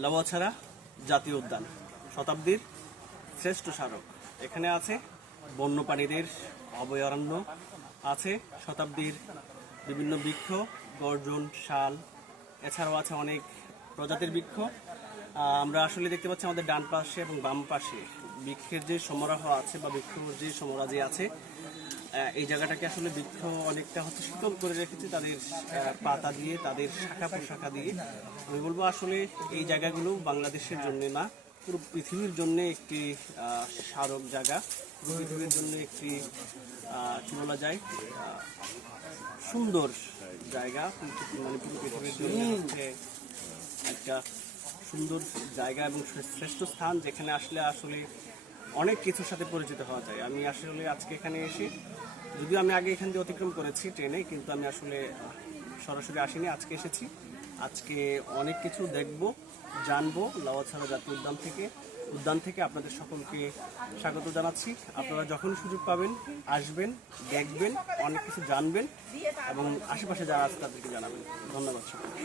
লাউয়াছড়া জাতীয় উদ্যান, শতাব্দীর শ্রেষ্ঠ স্মারক। এখানে আছে বন্যপ্রাণীদের অভয়ারণ্য, আছে শতাব্দীর বিভিন্ন বৃক্ষ, গর্জন, শাল, এছাড়াও আছে অনেক প্রজাতির বৃক্ষ। আমরা আসলে দেখতে পাচ্ছি আমাদের ডান পাশে এবং বাম পাশে বৃক্ষের যে সমারোহ আছে বা বৃক্ষ যে সমারাজি আছে, এই জায়গাটাকে আসলে বৃক্ষ অনেকটা শীতল করে রেখেছে তাদের পাতা দিয়ে, তাদের শাখা প্রশাখা দিয়ে। আমি বলবো আসলে এই জায়গাগুলো বাংলাদেশের জন্য না, পুরো পৃথিবীর জন্য একটি স্মারক জায়গা, পুরো পৃথিবীর জন্য একটি কি বলা যায় সুন্দর জায়গা, মানে পুরো পৃথিবীর জন্য হচ্ছে একটা সুন্দর জায়গা এবং শ্রেষ্ঠ স্থান, যেখানে আসলে অনেক কিছুর সাথে পরিচিত হওয়া যায়। আমি আসলে আজকে এখানে এসে, যদিও আমি আগে এখান দিয়ে অতিক্রম করেছি ট্রেনে, কিন্তু আমি আসলে সরাসরি আসিনি, আজকে এসেছি। আজকে অনেক কিছু দেখব, জানবো লাউয়াছড়া জাতীয় উদ্যান থেকে আপনাদের সকলকে স্বাগত জানাচ্ছি। আপনারা যখন সুযোগ পাবেন আসবেন, দেখবেন, অনেক কিছু জানবেন এবং আশেপাশে যারা আছে তাদেরকে জানাবেন। ধন্যবাদ সকলকে।